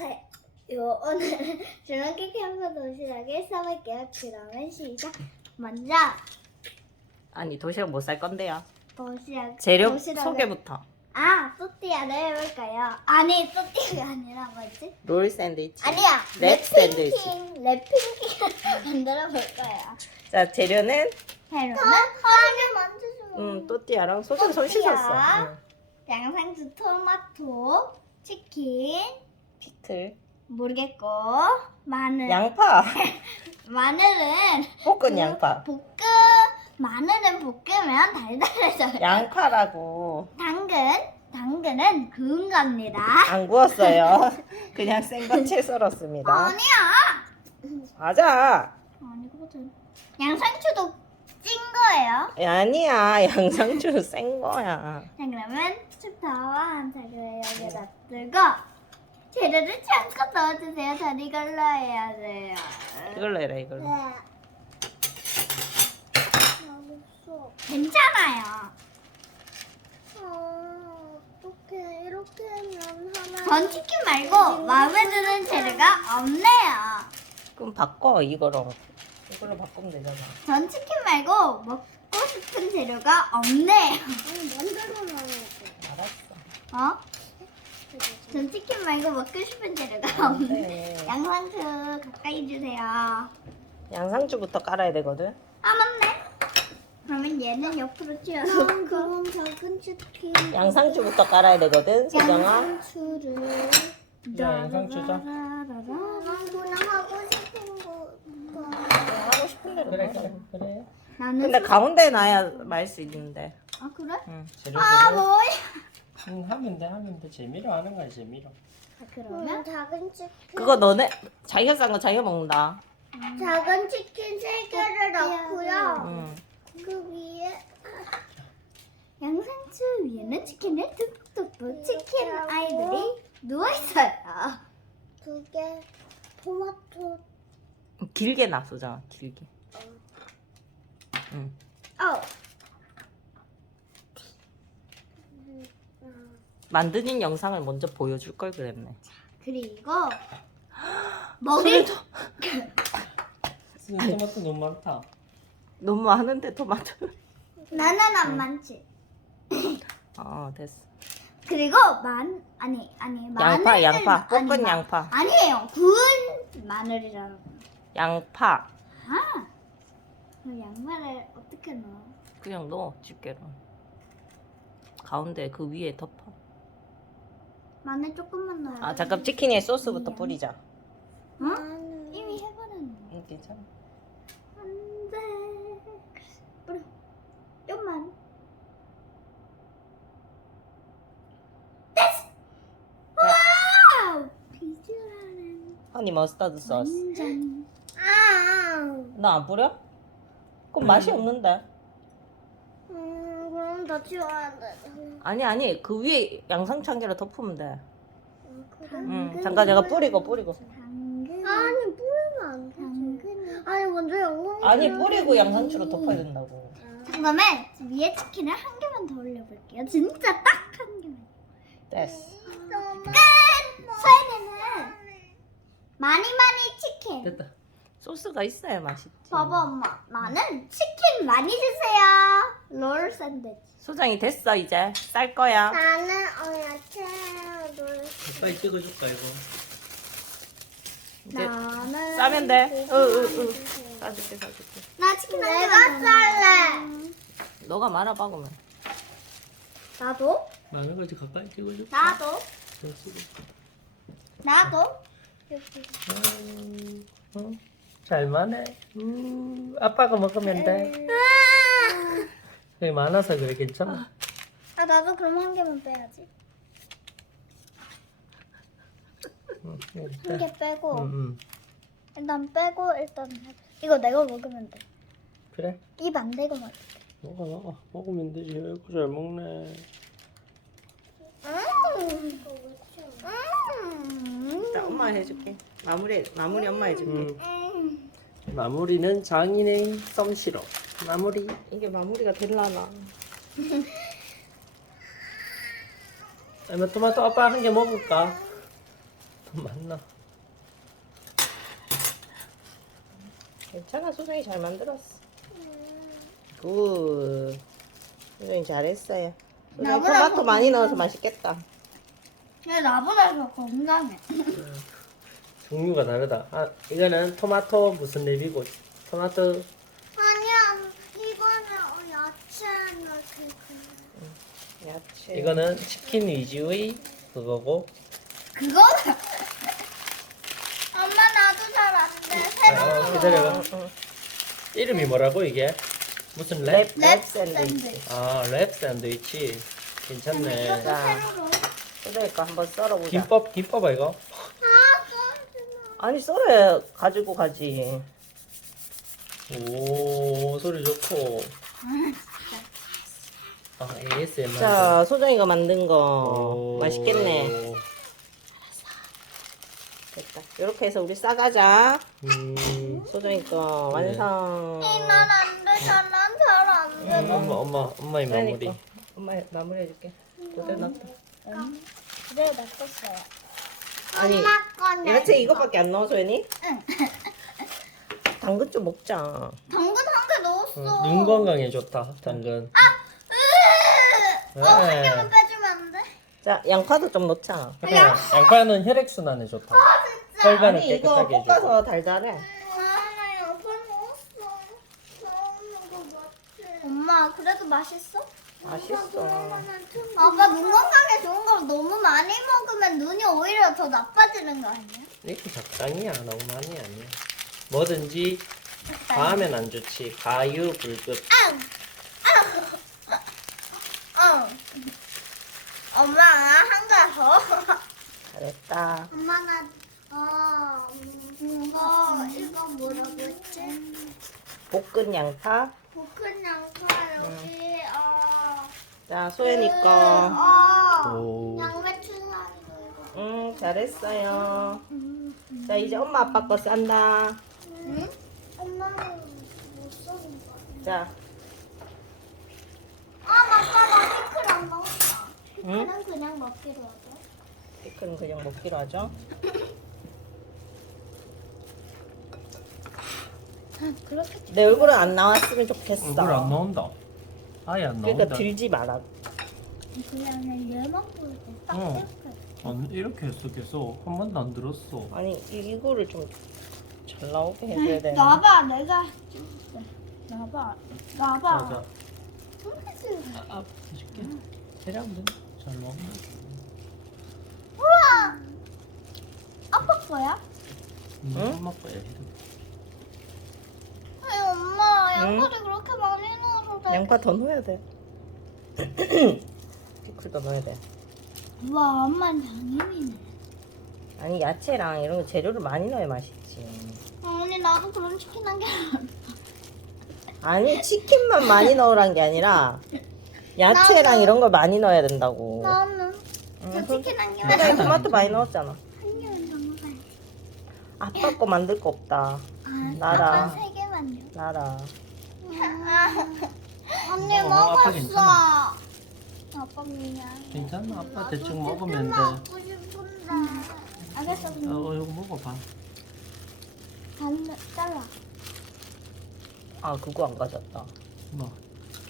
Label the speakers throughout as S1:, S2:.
S1: 안녕하세요. 오늘은 주렁깨 캠프 도시락을 써볼게요. 그러면 시작. 먼저
S2: 아니 도시락 못 살 건데요.
S1: 도시락
S2: 재료
S1: 도시락을-
S2: 소개부터.
S1: 아 또띠아를 해볼까요? 아니 또띠아가 아니라 뭐지?
S2: 롤 샌드위치.
S1: 아니야
S2: 랩 샌드위치.
S1: 랩핑킹 랩핑킹 만들어 볼 거예요.
S2: 자 재료는
S1: 재료는 허리를 만져주면
S2: 음 또띠아랑 손
S1: 또띠아.
S2: 씻었어. 응.
S1: 양상추, 토마토, 치킨
S2: 피클,
S1: 모르겠고 마늘
S2: 양파,
S1: 마늘은
S2: 볶은
S1: 그
S2: 양파.
S1: 볶음 마늘은 볶으면 달달해져요.
S2: 양파라고
S1: 당근 당근은 구운 겁니다.
S2: 안 구웠어요. 그냥 생거채 썰었습니다.
S1: 아니야.
S2: 맞아.
S1: 아니거든. 양상추도 찐 거예요.
S2: 아니야 양상추 센 거야.
S1: 자 그러면 스프와 한 자리를 여기다 놔두고 재료를 참고 넣어주세요. 전 이걸로 해야 돼요.
S2: 이걸로 해라 이걸로.
S1: 네. 괜찮아요.
S3: 어떻게 이렇게 하면 하나
S1: 전 치킨 말고 마음에 드는 재료가 없네요.
S2: 그럼 바꿔 이거로. 이걸로 바꾸면 되잖아.
S1: 전 치킨 말고 먹고 싶은 재료가 없네요.
S3: 아니 만들어놔야 돼.
S2: 알았어.
S1: 어? 전 치킨 말고 먹고 싶은 재료가 없네.
S2: 네.
S1: 양상추 가까이 주세요.
S2: 양상추부터 깔아야 되거든.
S1: 아 맞네. 그러면 얘는 옆으로 튀어서
S3: 난 그럼 작은 치킨
S2: 양상추부터 깔아야 되거든. 세정아.
S3: 양상추를
S2: 자, 양상추 자.
S3: 난 그냥 하고 싶은 거
S2: 하고 싶은 대로.
S4: 그래 그래 그래.
S1: 나는
S2: 근데 가운데 놔야 말 수 있는데.
S1: 아 그래?
S2: 응.
S4: 재료
S1: 아. 뭐야?
S4: 응, 하면 돼 하면 돼 재미로 하는 거야 재미로.
S1: 아,
S3: 그러면
S1: 그러면
S3: 작은 치킨
S2: 그거 너네 자기가 싼 거 자기가 먹는다.
S3: 작은 치킨 세 개를 넣고요.
S2: 응.
S3: 그 위에
S1: 양상추 위에는 치킨을 뚝뚝뚝 치킨 아이들이 누워 있어요.
S3: 두 개 토마토
S2: 길게 놔 소정아. 길게. 응.
S1: 어.
S2: 만드는 영상을 먼저 보여줄 걸 그랬네.
S1: 그리고 먹을
S4: 토마토 너무 많다.
S2: 너무 많은데 토마토.
S1: 나는 안 많지.
S2: 어 됐어.
S1: 그리고 만 아니 아니
S2: 양파 양파 볶은
S1: 마-
S2: 양파
S1: 아니에요 구운 마늘이잖아.
S2: 양파
S1: 아 그럼 양파를 어떻게 넣어?
S2: 그냥 넣어 집게로. 가운데 그 위에 덮어.
S1: 마늘 조금만 넣어.
S2: 아 잠깐 치킨에 소스부터 뿌리자.
S1: 응?
S3: 마늘
S1: 이미 해버렸네.
S2: 응, 괜찮아.
S1: 안돼. 뿌려. 좀만. 됐어. 와우. 비주얼은
S2: 허니 머스타드 소스.
S1: 완전.
S3: 아,
S2: 나 안 뿌려? 그럼 맛이 없는데.
S3: 음, 그럼 다 치워야 돼.
S2: 아니 아니 그 위에 양상추 한 개를 덮으면 돼.
S3: 음?
S2: 응 잠깐 내가 뿌리고 뿌리고.
S1: 당근.
S3: 아니 뿌리면 안 되지.
S1: 당근.
S3: 아니 먼저 영상.
S2: 아니 뿌리고 양상추로 덮어야 된다고.
S1: 잠깐만 위에 치킨을 한 개만 더 올려볼게요. 진짜 딱 한 개만.
S2: 됐어.
S1: 끝. 소연이는 많이 많이 치킨.
S4: 됐다.
S2: 소스가 있어야 맛있지.
S1: 봐봐 엄마 나는 치킨 많이 주세요 롤 샌드위치
S2: 소장이 됐어 이제 쌀 거야.
S3: 나는 어 야채를
S4: 빨리 찍어줄까 이거.
S2: 이제
S1: 나는
S2: 싸면 돼. 으으으. 싸줄게 싸줄게.
S1: 나 치킨 한
S3: 내가 쌀래.
S2: 너가 말아봐 그러면.
S1: 나도
S4: 많은 거지 가까이 찍어줄까?
S1: 나도
S4: 좀 찍어.
S1: 나도
S4: 음, 어? 잘 마네. 음, 아빠가 먹으면 돼. 여기 많아서 그래 괜찮아.
S1: 아 나도 그럼 한 개만 빼야지
S4: 응,
S1: 한
S4: 일단.
S1: 개 빼고
S4: 응, 응.
S1: 일단 빼고 일단 해. 이거 내가 먹으면
S4: 그래.
S1: 돼입 안 대고 먹
S4: 먹어 먹어 먹으면 되지. 아이고 잘 먹네.
S1: 음.
S2: 자 엄마 해줄게. 마무리 마무리 엄마 해줄게.
S4: 음.
S1: 음.
S4: 마무리는 장인의 썸시럽. 마무리.
S2: 이게 마무리가 될라나.
S4: 아마 토마토 아빠 한 개 먹을까? 맞나?
S2: 괜찮아 소정이 잘 만들었어 굿 소정이 잘했어요 소정이
S1: 나보다
S2: 토마토
S1: 더
S2: 많이 넣어서 맛있겠다
S1: 근데 나보다 더 건강해.
S4: 종류가 다르다. 아 이거는 토마토 무슨 랩이고 토마토
S3: 아니야, 이거는 어, 야채는 그
S2: 야채
S4: 이거는 치킨 위주의 그거고
S1: 그거는 엄마 나도 잘 안 돼. 새로운
S4: 아,
S1: 거.
S4: 기다려봐.
S2: 응.
S4: 이름이 뭐라고 이게? 무슨 랩?
S2: 랩, 샌드위치
S1: 샌드위치.
S4: 아 랩 샌드위치 괜찮네.
S1: 이것도
S2: 자.
S1: 새로운.
S2: 소정이 거 한번 썰어보자
S4: 김밥 김밥아 이거?
S2: 아니 썰어야 가지고 가지
S4: 오 소리 좋고. 아 ASMR.
S2: 자 소정이가 만든 거 맛있겠네 됐다 이렇게 해서 우리 싸가자
S4: 음.
S2: 소정이 거 완성
S1: 난안 돼. 난잘안 돼.
S4: 엄마 엄마 엄마의
S2: 소정이
S4: 마무리.
S2: 거. 엄마 마무리 해줄게 도대 넣었다
S1: 그래 놔뒀어요.
S2: 아니
S3: 엄마 거는
S2: 야채 이거밖에 안 넣어 소연이?
S1: 응.
S2: 당근 좀 먹자
S1: 당근 한 개 넣었어.
S4: 눈 건강에 좋다 당근.
S1: 으! 어, 한
S4: 네.
S1: 개만 빼주면 안 돼?
S2: 자 양파도 좀 넣자
S4: 그래 양파는 혈액 순환에 좋다. 혈관을
S2: 아니 이거
S4: 깨끗하게 해주고.
S2: 볶아서 달달해
S1: 아, 나 여기 넣었어. 넣는 거 맞지? 엄마, 그래도 맛있어?
S2: 맛있어
S1: 아빠 눈걸 너무 많이 먹으면 눈이 오히려 더 나빠지는 거 아니야?
S4: 이렇게 적당히야 너무 많이 아니야. 뭐든지 과하면 안 좋지. 가유 불급.
S1: 어. 엄마, 한개 더.
S2: 잘했다
S3: 엄마가 어 이거 이거 뭐라고 했지?
S2: 볶은 양파
S3: 볶은 양파 여기 어,
S2: 자 소연이
S3: 거어
S4: 오.
S3: 양배추 사이도
S2: 응, 잘했어요. 자, 이제 엄마 아빠 거 싼다.
S3: 응? 엄마는 못 거.
S2: 자,
S3: 아 맞다 나 피클 안 먹었다.
S2: 응?
S3: 피클은 그냥 먹기로 하죠.
S2: 피클은 그냥 먹기로 하죠.
S1: 그렇게
S2: 내 얼굴은 안 나왔으면 좋겠어.
S4: 얼굴 안 나온다. 아예 안
S2: 그러니까
S4: 나온다.
S2: 들지 마라.
S1: 그냥 얘만 보일 때딱
S4: 어.
S1: 이렇게.
S4: 안, 이렇게 했어 계속 한 번도 안 들었어.
S2: 아니, 이- 이거를 좀 잘 나오게 해줘야 돼.
S1: 나봐, 내가. 나봐, 나봐.
S4: 자자. 아, 아 해줄게. 대략 잘 나온다.
S1: 우와! 아빠 거야?
S4: 응?
S2: 응?
S4: 엄마 거야. 이거.
S1: 아니, 엄마, 양파를 그렇게 많이 넣어도 돼.
S2: 양파 더 넣어야 돼. 넣어야 돼.
S1: 와, 엄마는 장인이네.
S2: 아니, 야채랑 이런 거 재료를 많이 넣어야 맛있지.
S1: 아니, 나도 그런 치킨 한 개.
S2: 아니, 치킨만 많이 넣으란 게 아니라 야채랑 이런 걸 많이 넣어야 된다고.
S1: 나는
S2: 응,
S1: 그 치킨 한
S2: 그래,
S1: 개만.
S2: 토마토 많이 넣었잖아.
S1: 한 개만 더 먹어야지.
S2: 아빠 거 만들 거 없다.
S1: 아,
S2: 나라.
S1: 아빠 세 개만요.
S2: 나라.
S1: 언니
S4: 어, 아빠
S1: 먹었어.
S4: 괜찮아.
S1: 아빠 미안.
S4: 괜찮아. 아빠 대충 먹으면 돼.
S1: 알겠어, 그럼
S4: 어, 이거 먹어봐.
S1: 반 잘라.
S2: 아, 그거 안 가졌다.
S4: 뭐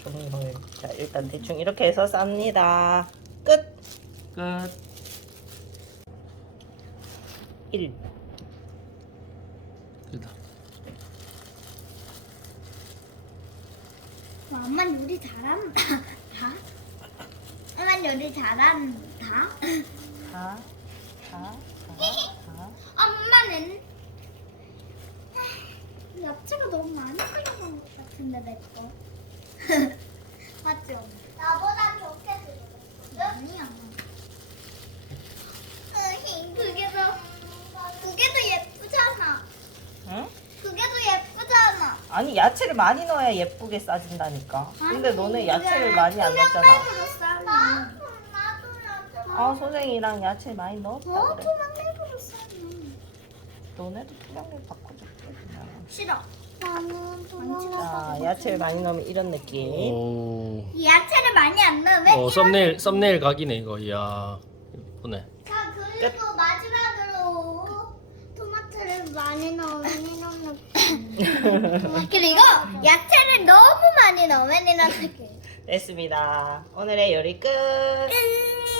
S2: 종이를. 자, 일단 대충 이렇게 해서 쌉니다. 끝.
S4: 끝.
S2: 1.
S4: 됐다.
S1: 와, 엄마 요리 잘한다. 엄 마 요리 잘한다.
S2: 4. 4. 4.
S1: 엄마는 야채가 너무 많이 들어간 것 같은데 내 거. 엄마?
S3: 나보다 좋게 들어.
S1: 아니야. 으히, 그게 더 그게 더 예쁘잖아.
S2: 응?
S1: 그게 더 예쁘잖아.
S2: 아니, 야채를 많이 넣어야 예쁘게 싸진다니까. 근데 너네 야채를 많이 안.
S1: 투명백으로
S3: 나도.
S2: 아 선생이랑 야채 많이 넣었다 그래.
S1: 어,
S2: 너네도 투명면 바꿔줄게 그냥.
S1: 싫어.
S3: 나는
S2: 자 도망가. 야채를 많이 넣으면 이런 느낌.
S4: 오.
S1: 야채를 많이 안 넣으면.
S4: 어, 썸네일 썸네일 각이네 이거. 이야. 예쁘네.
S3: 자 그리고 마지막으로 토마토를 많이 넣으면 이런 느낌.
S1: 그리고 야채를 너무 많이 넣으면 이런 느낌.
S2: 됐습니다. 오늘의 요리 끝!
S1: 끝.